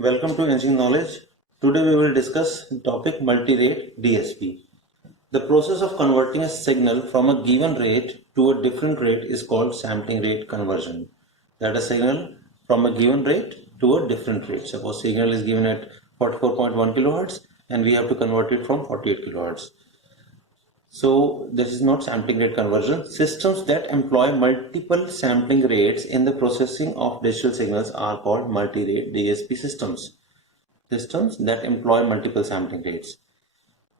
Welcome to Engineering Knowledge. Today we will discuss the topic multi-rate DSP. The process of converting a signal from a given rate to a different rate is called sampling rate conversion. That a signal from a given rate to a different rate. Suppose signal is given at 44.1 kilohertz and we have to convert it from 48 kilohertz. So this is not sampling rate conversion. Systems that employ multiple sampling rates in the processing of digital signals are called multi-rate DSP systems. Systems that employ multiple sampling rates.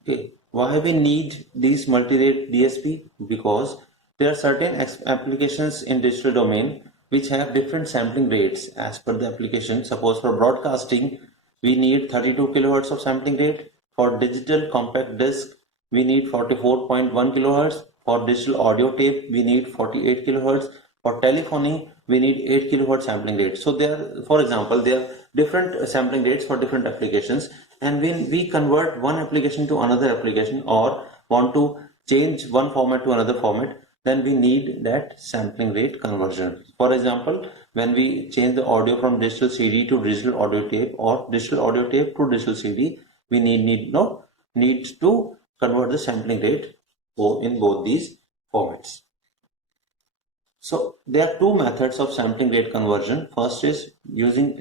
Okay, why we need these multi-rate DSP? Because there are certain applications in digital domain which have different sampling rates as per the application. Suppose for broadcasting, we need 32 kilohertz of sampling rate. For digital compact disc, we need 44.1 kilohertz. For digital audio tape, we need 48 kilohertz. For telephony, we need 8 kilohertz sampling rate. So there, for example, there are different sampling rates for different applications. And when we convert one application to another application or want to change one format to another format, then we need that sampling rate conversion. For example, when we change the audio from digital CD to digital audio tape or digital audio tape to digital CD, we need to convert the sampling rate in both these formats. So there are two methods of sampling rate conversion. First is using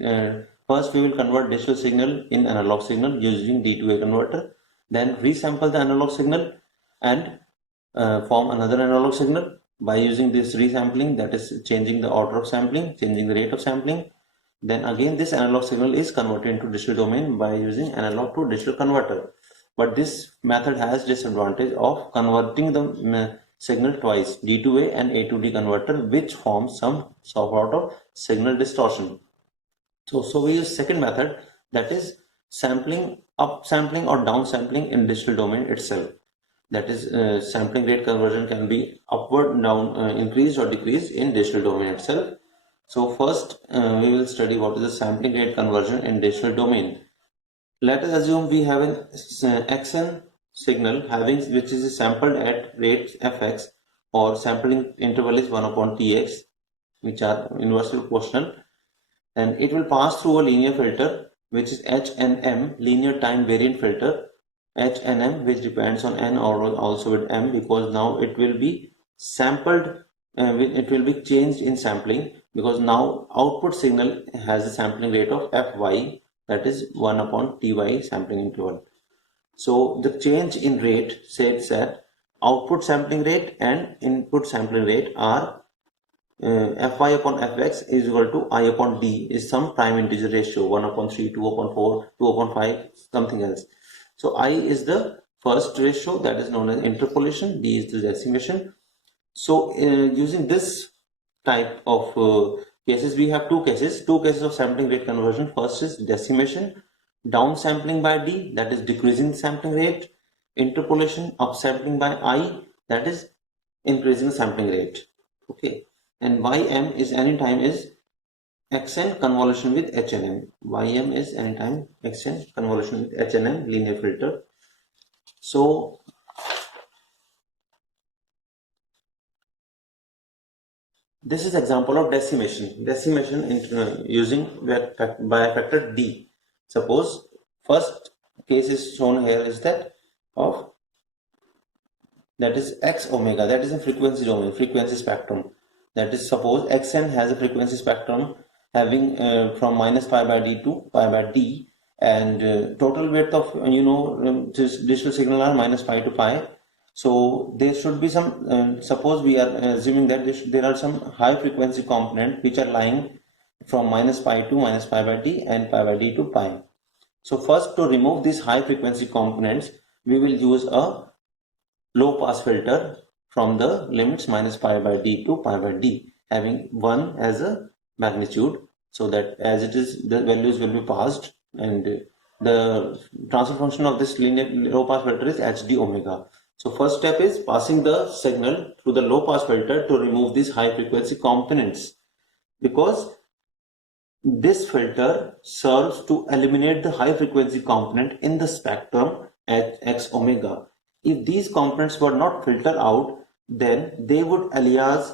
first we will convert digital signal in analog signal using D2A converter, then resample the analog signal and form another analog signal by using this resampling, that is changing the order of sampling, changing the rate of sampling. Then again this analog signal is converted into digital domain by using analog to digital converter. But this method has disadvantage of converting the signal twice, D2A and A2D converter, which forms some sort of signal distortion. So we use second method, that is sampling, upsampling or downsampling in digital domain itself. That is sampling rate conversion can be upward, down, increased or decreased in digital domain itself. So first we will study what is the sampling rate conversion in digital domain. Let us assume we have an XN signal which is sampled at rate fx, or sampling interval is 1 upon tx, which are inversely proportional, and it will pass through a linear filter which is HNM, linear time variant filter, HNM, which depends on n or also with m, because now it will be sampled, it will be changed in sampling, because now output signal has a sampling rate of Fy, that is 1 upon Ty sampling interval. So the change in rate says that output sampling rate and input sampling rate are Fy upon Fx is equal to I upon D, is some prime integer ratio, 1 upon 3, 2 upon 4, 2 upon 5, something else. So I is the first ratio, that is known as interpolation, D is the decimation. So using this type of cases, we have two cases of sampling rate conversion. First is decimation, downsampling by D, that is decreasing sampling rate, interpolation, upsampling by I, that is increasing sampling rate. Okay, and Ym is anytime is Xn convolution with HNM. Ym is anytime Xn convolution with HNM, linear filter. So this is example of decimation. Decimation using by a factor D. Suppose first case is shown here is that is x omega, that is a frequency domain, frequency spectrum. That is, suppose Xn has a frequency spectrum having from minus pi by D to pi by D, and total width of digital signal are minus pi to pi. So there should be some, suppose we are assuming that there are some high frequency component which are lying from minus pi to minus pi by D and pi by D to pi. So first, to remove these high frequency components, we will use a low pass filter from the limits minus pi by D to pi by D, having 1 as a magnitude, so that as it is the values will be passed, and the transfer function of this linear low pass filter is Hd omega. So first step is passing the signal through the low pass filter to remove these high frequency components, because this filter serves to eliminate the high frequency component in the spectrum at x omega. If these components were not filtered out, then they would alias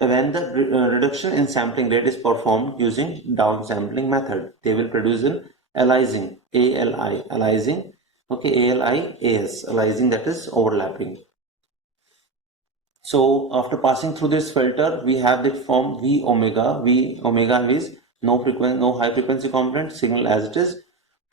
when the reduction in sampling rate is performed using downsampling method, they will produce an aliasing, aliasing, okay, aliasing, that is overlapping. So after passing through this filter, we have the form V omega. V omega is no high frequency component, signal as it is.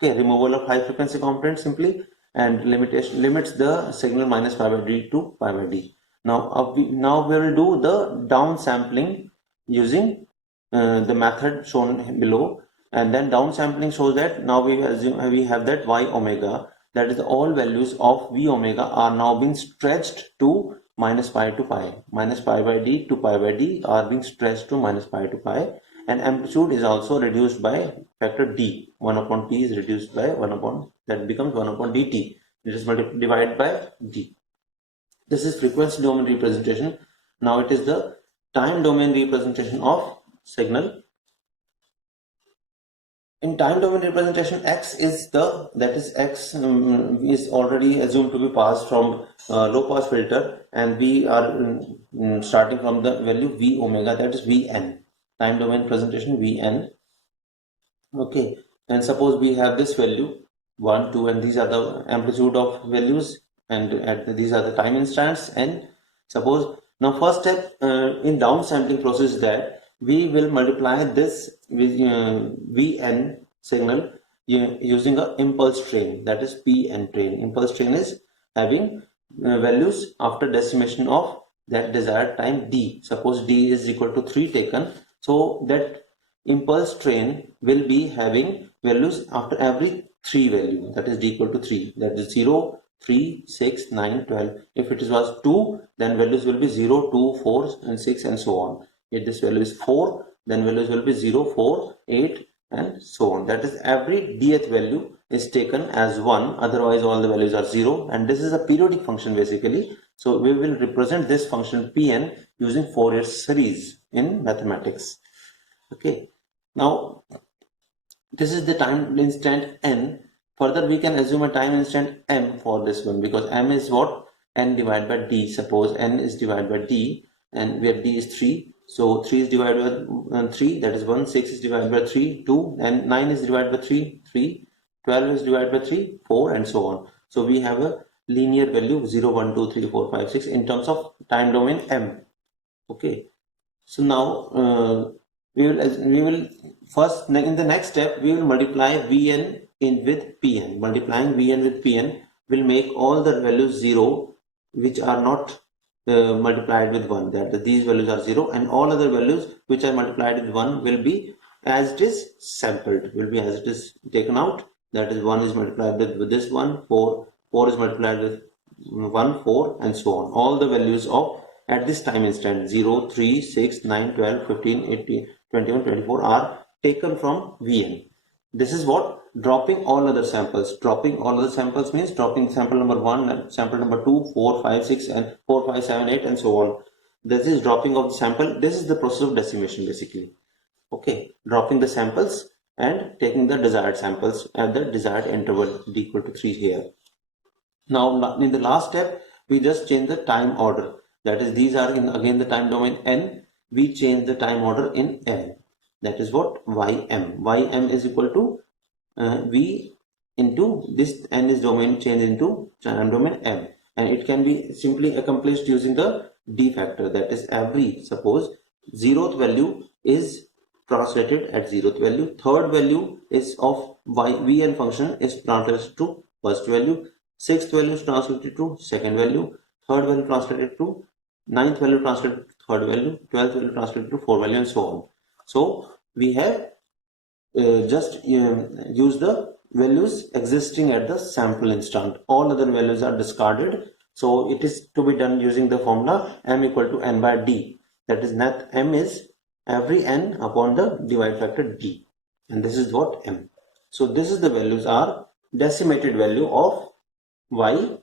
Okay, removal of high frequency component simply, and limits the signal minus pi by d to pi by d. Now we will do the downsampling using the method shown below, and then downsampling shows that now we have that y omega, that is all values of V omega are now being stretched to minus pi to pi. Minus pi by d to pi by d are being stretched to minus pi to pi, and amplitude is also reduced by factor d. 1 upon t is reduced by 1 upon, that becomes 1 upon dt. It is divided by d. This is frequency domain representation. Now it is the time domain representation of signal. In time domain representation, x is is already assumed to be passed from low pass filter, and we are starting from the value v omega, that is vn. Time domain presentation vn. Okay, and suppose we have this value 1, 2, and these are the amplitude of values, and these are the time instants. And suppose now first step in downsampling process is that we will multiply this with Vn signal using a impulse train, that is Pn train. Impulse train is having values after decimation of that desired time d. Suppose d is equal to 3 taken, so that impulse train will be having values after every 3 value, that is d equal to 3, that is 0, 3, 6, 9, 12. If it was 2, then values will be 0, 2, 4, and 6, and so on. If this value is 4, then values will be 0, 4, 8, and so on. That is, every dth value is taken as 1, otherwise all the values are 0, and this is a periodic function basically. So we will represent this function Pn using Fourier series in mathematics. Okay, now this is the time instant n. Further, we can assume a time instant m for this one, because m is what? N divided by d. Suppose n is divided by d, and where d is 3. So 3 is divided by 3, that is 1. 6 is divided by 3, 2. And 9 is divided by 3, 3. 12 is divided by 3, 4, and so on. So we have a linear value 0, 1, 2, 3, 4, 5, 6 in terms of time domain m. Okay. So now we will first, in the next step, we will multiply Vn with Pn. Multiplying Vn with Pn will make all the values 0 which are not multiplied with 1, that these values are 0, and all other values which are multiplied with 1 will be as it is sampled, will be as it is taken out. That is, 1 is multiplied with this one, 4 is multiplied with 1, 4, and so on. All the values of at this time instant 0, 3, 6, 9, 12, 15, 18, 21, 24 are taken from Vn. This is what dropping all other samples. Dropping all other samples means dropping sample number 1, sample number 2, 4, 5, 6, and 4, 5, 7, 8, and so on. This is dropping of the sample. This is the process of decimation basically. Okay, dropping the samples and taking the desired samples at the desired interval d equal to 3 here. Now in the last step, we just change the time order. That is, these are in again the time domain n. We change the time order in m. That is what? Ym. Ym is equal to v into this n is domain changed into time domain m, and it can be simply accomplished using the d factor. That is, every, suppose 0th value is translated at 0th value, 3rd value is of vn function is translated to 1st value, 6th value is translated to 2nd value, 3rd value translated to 9th value translated to 3rd value, 12th value translated to 4th value, and so on. So we have just use the values existing at the sample instant. All other values are discarded. So it is to be done using the formula m equal to n by d. That is, net m is every n upon the divide factor d, and this is what m. So this is the values are decimated value of y,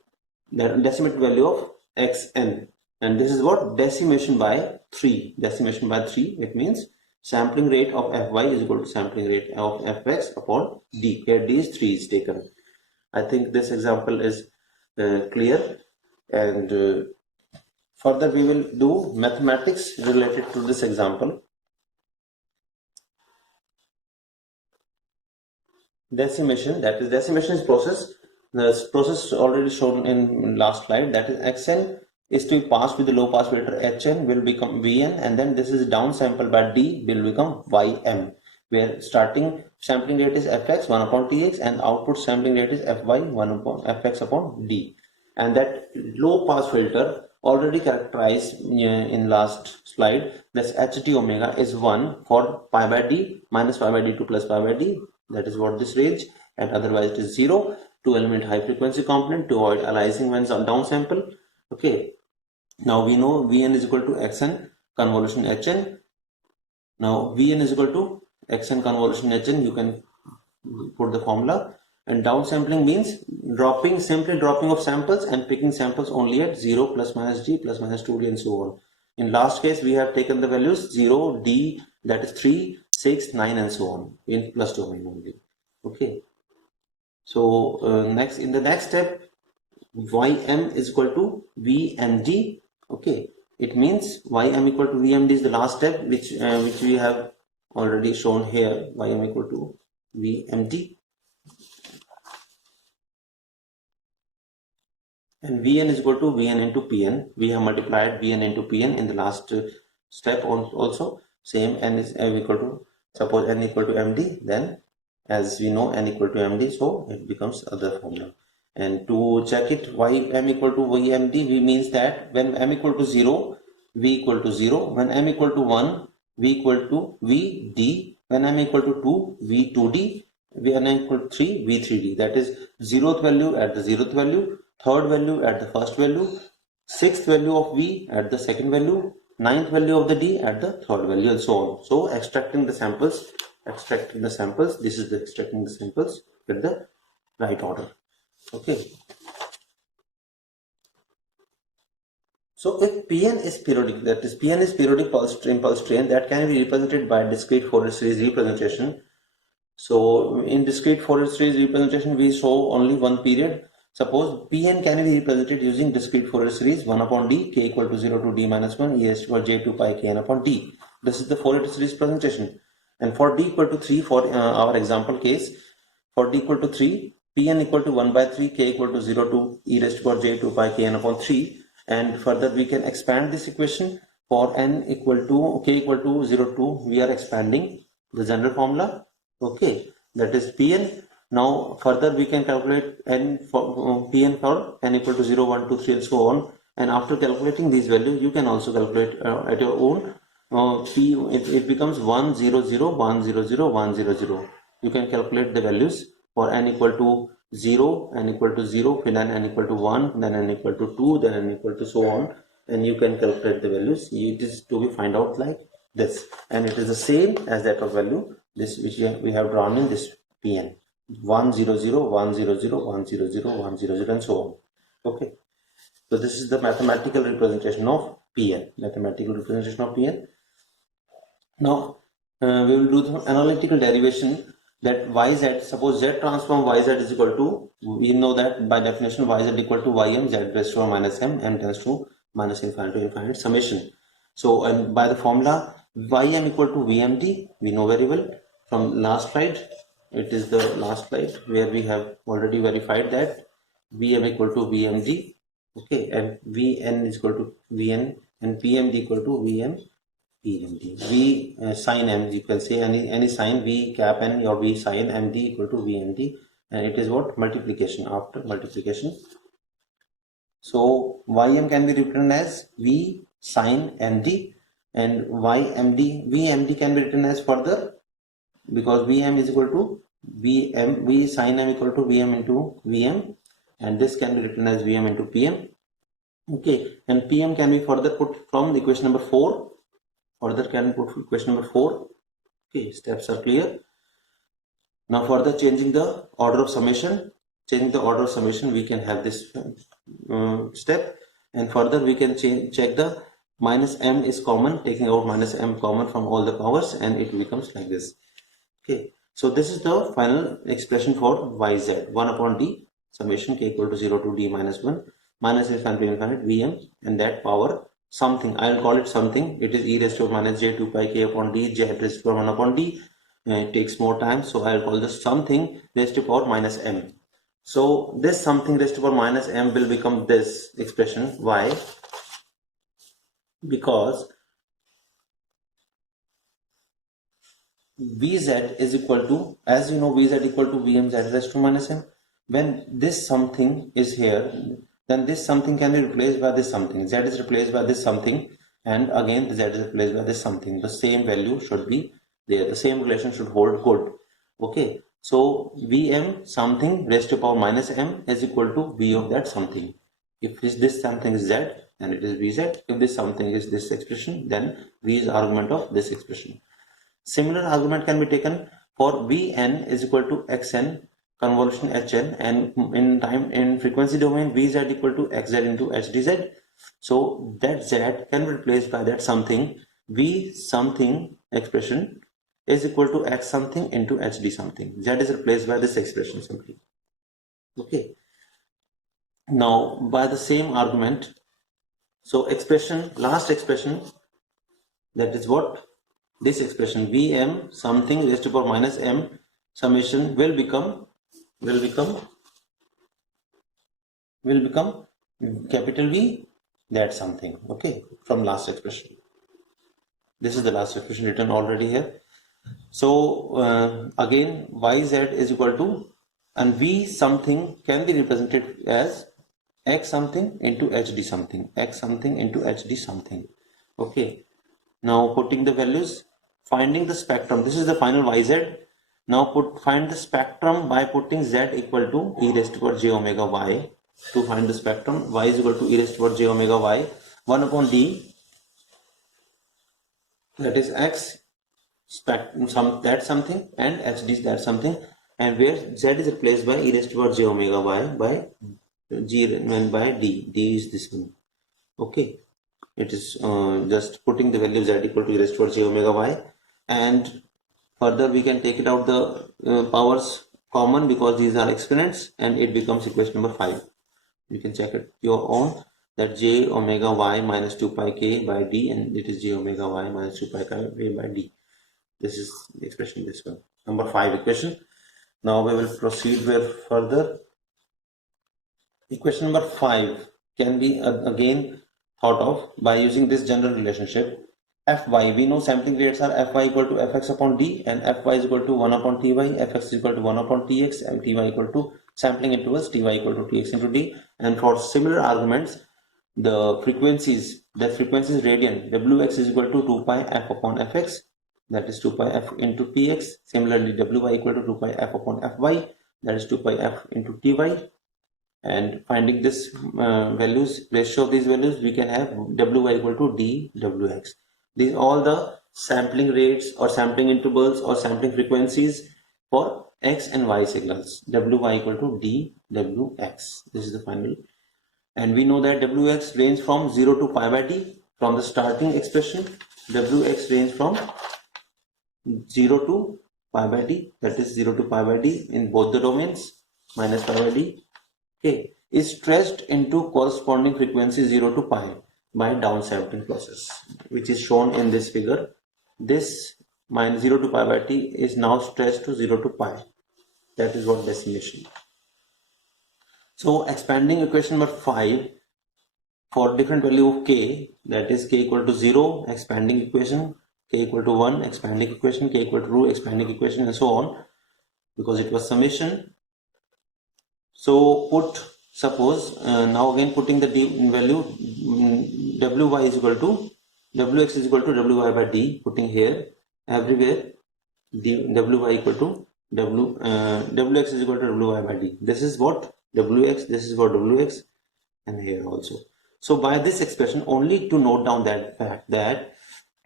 the decimated value of xn, and this is what? Decimation by 3. Decimation by 3, it means sampling rate of fy is equal to sampling rate of fx upon d, where d is 3 is taken. I think this example is clear, and further we will do mathematics related to this example. Decimation, that is decimation is process. The process already shown in last slide, that is xn is to be passed with the low pass filter, hn will become vn, and then this is downsample by d will become ym, where starting sampling rate is fx 1 upon tx and output sampling rate is fy 1 upon fx upon d. And that low pass filter already characterized in last slide, this ht omega is 1 for pi by d minus pi by d2 plus pi by d, that is what this range, and otherwise it is 0, 2 element high frequency component to avoid aliasing when downsample. Okay, now we know vn is equal to xn convolution hn. Now vn is equal to xn convolution hn, you can put the formula. And downsampling means simply dropping of samples and picking samples only at 0, plus minus d, plus minus 2d, and so on. In last case we have taken the values 0, d, that is 3, 6, 9, and so on in plus domain only. Okay, so in the next step, ym is equal to vmd. Okay, it means ym equal to vmd is the last step, which we have already shown here. Ym equal to vmd, and vn is equal to vn into pn. We have multiplied vn into pn in the last step also. Same, n is equal to, suppose n equal to md, then as we know n equal to md, so it becomes other formula. And to check it, why m equal to vmd, we means that when m equal to 0, v equal to 0, when m equal to 1, v equal to vd, when m equal to 2, v2d, when m equal to 3, v3d. That is 0th value at the 0th value, 3rd value at the 1st value, 6th value of v at the 2nd value, 9th value of the d at the 3rd value, and so on. So extracting the samples, this is the extracting the samples with the right order. Okay, so if Pn is periodic, that is Pn is periodic impulse train that can be represented by discrete Fourier series representation. So in discrete Fourier series representation we show only one period. Suppose Pn can be represented using discrete Fourier series 1 upon d, k equal to 0 to d minus 1, e raised to power j2 pi kn upon d. This is the Fourier series presentation. And for d equal to 3, for our example case, for d equal to 3, Pn equal to 1 by 3, k equal to 0 to e raised to power j2 pi kn upon 3. And further we can expand this equation. For n equal to, k equal to 0 to, we are expanding the general formula. Okay, that is Pn. Now further we can calculate n for Pn for n equal to 0, 1, 2, 3, and so on. And after calculating these values, you can also calculate at your own. It becomes 1, 0, 0, 1, 0, 0, 1, 0, 0. You can calculate the values for n equal to 0, n equal to 0, then n equal to 1, then n equal to 2, then n equal to so on. And you can calculate the values. It is to be find out like this. And it is the same as that of value, this which we have drawn in this Pn. 1, 0, 0, 1, 0, 0, 1, 0, 0, 1, 0, 0, and so on. Okay. So this is the mathematical representation of Pn. Now we will do the analytical derivation that yz, suppose z transform yz is equal to, we know that by definition yz equal to ym z raised to power minus m tends to minus infinite to infinite summation. So and by the formula ym equal to vmd, we know very well from last slide. It is the last slide where we have already verified that vm equal to vmd. Okay, and vn is equal to vn and pmd equal to vm pmd. V sin m, you can say any sign v cap n or v sin md equal to vmd, and it is what multiplication after multiplication. So ym can be written as v sin md, and vmd can be written as further, because vm is equal to v sin m equal to vm into vm, and this can be written as vm into pm. Okay, and pm can be further put from the equation number 4. Okay, steps are clear. Now further changing the order of summation, we can have this step, and further we can check the minus m is common, taking out minus m common from all the powers, and it becomes like this. Okay, so this is the final expression for yz, 1 upon d summation k equal to 0 to d minus 1 minus infinite to infinite vm, and that power something, I'll call it something. It is e raised to minus j 2 pi k upon d, j raised to 1 upon d. It takes more time, so I'll call this something raised to power minus m. So this something raised to power minus m will become this expression. Why? Because Vz is equal to, as you know, Vz equal to Vm z raised to minus m. When this something is here, then this something can be replaced by this something. Z is replaced by this something, and again Z is replaced by this something. The same value should be there. The same relation should hold good. Okay. So Vm something raised to power minus m is equal to V of that something. If this something is Z, then it is Vz. If this something is this expression, then V is argument of this expression. Similar argument can be taken for Vn is equal to Xn convolution Hn, and in frequency domain Vz equal to Xz into Hdz. So that Z can be replaced by that something. V something expression is equal to X something into Hd something. Z is replaced by this expression simply. Okay. Now by the same argument, so expression, last expression, that is what this expression Vm something raised to power minus m summation will become capital V that something. Okay, from last expression. This is the last expression written already here. So again Yz is equal to, and V something can be represented as X something into Hd something, X something into Hd something. Okay, now putting the values, finding the spectrum. This is the final Yz. Now find the spectrum by putting Z equal to e raised to power j omega y. To find the spectrum, y is equal to e raised to power j omega y, 1 upon d, that is X spectrum, that something, and Hd that something, and where Z is replaced by e raised to power j omega y by g and by d. D is this one. Okay, it is just putting the value Z equal to e raised to power j omega y, and further we can take it out the powers common because these are exponents, and it becomes equation number 5. You can check it your own, that j omega y minus 2 pi k by d, and it is j omega y minus 2 pi k by d. This is the expression, this one, number 5 equation. Now we will proceed with further. Equation number 5 can be again thought of by using this general relationship. Fy, we know sampling rates are Fy equal to Fx upon d, and Fy is equal to 1 upon ty, Fx is equal to 1 upon tx, and ty equal to sampling intervals, ty equal to tx into d. And for similar arguments, the frequencies, that frequency is radian, Wx is equal to 2 pi f upon fx, that is 2 pi f into px. Similarly, Wy equal to 2 pi f upon fy, that is 2 pi f into ty. And finding this values, ratio of these values, we can have Wy equal to dwx. These all the sampling rates or sampling intervals or sampling frequencies for x and y signals. Wy equal to dwx. This is the final. And we know that wx range from 0 to pi by d. From the starting expression, wx range from 0 to pi by d, that is 0 to pi by d in both the domains, minus pi by d. Okay, is stretched into corresponding frequency 0 to pi by downsampling process, which is shown in this figure. This minus 0 to pi by t is now stretched to 0 to pi. That is what decimation. So expanding equation number 5 for different value of k, that is k equal to 0, expanding equation, k equal to 1, expanding equation, k equal to 2, expanding equation, and so on, because it was summation. So suppose now again putting the d in value, wy is equal to wx is equal to wy by d, putting here everywhere wy equal to wx is equal to wy by d. This is what wx, this is what wx, and here also. So by this expression, only to note down that fact that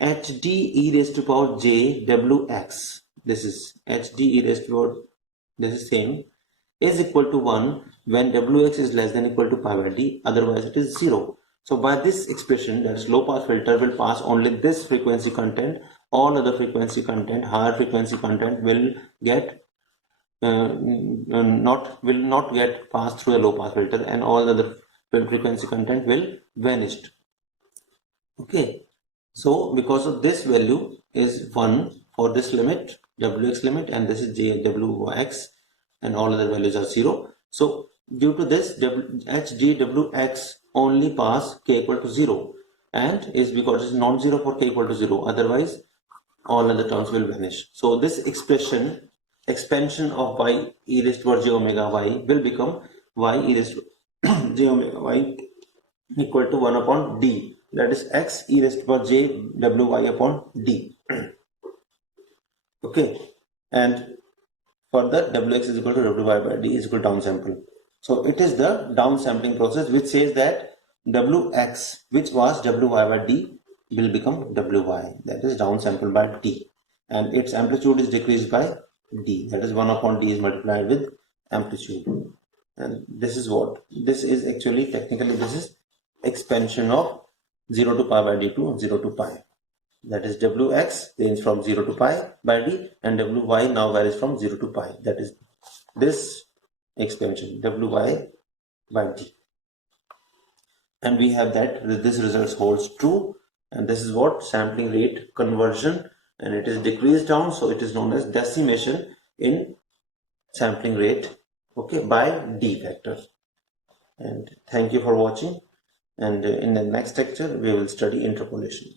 hd e raised to power j wx, this is hd e raised to power, this is same, is equal to 1 when wx is less than equal to pi by d, otherwise it is 0. So by this expression, that is low pass filter will pass only this frequency content. All other frequency content, higher frequency content will get not get passed through a low pass filter, and all other frequency content will vanish. Okay, so because of this value is 1 for this limit, wx limit, and this is jwx, and all other values are 0. So due to this, hdwx only pass k equal to 0, and is because it's non-zero for k equal to 0. Otherwise, all other terms will vanish. So this expression, expansion of y e raised to power j omega y will become y e raised to j omega y equal to 1 upon d, that is x e raised to power j wy upon d. Okay, and further wx is equal to wy by d is equal to downsample. So it is the downsampling process which says that wx, which was wy by d, will become wy, that is downsampled by d, and its amplitude is decreased by d, that is 1 upon d is multiplied with amplitude. And this is what this is actually, technically this is expansion of 0 to pi by d to 0 to pi, that is wx range from 0 to pi by d, and wy now varies from 0 to pi, that is this expansion wy by d. And we have that this result holds true, and this is what sampling rate conversion, and it is decreased down, so it is known as decimation in sampling rate, okay, by d factor. And thank you for watching, and in the next lecture we will study interpolation.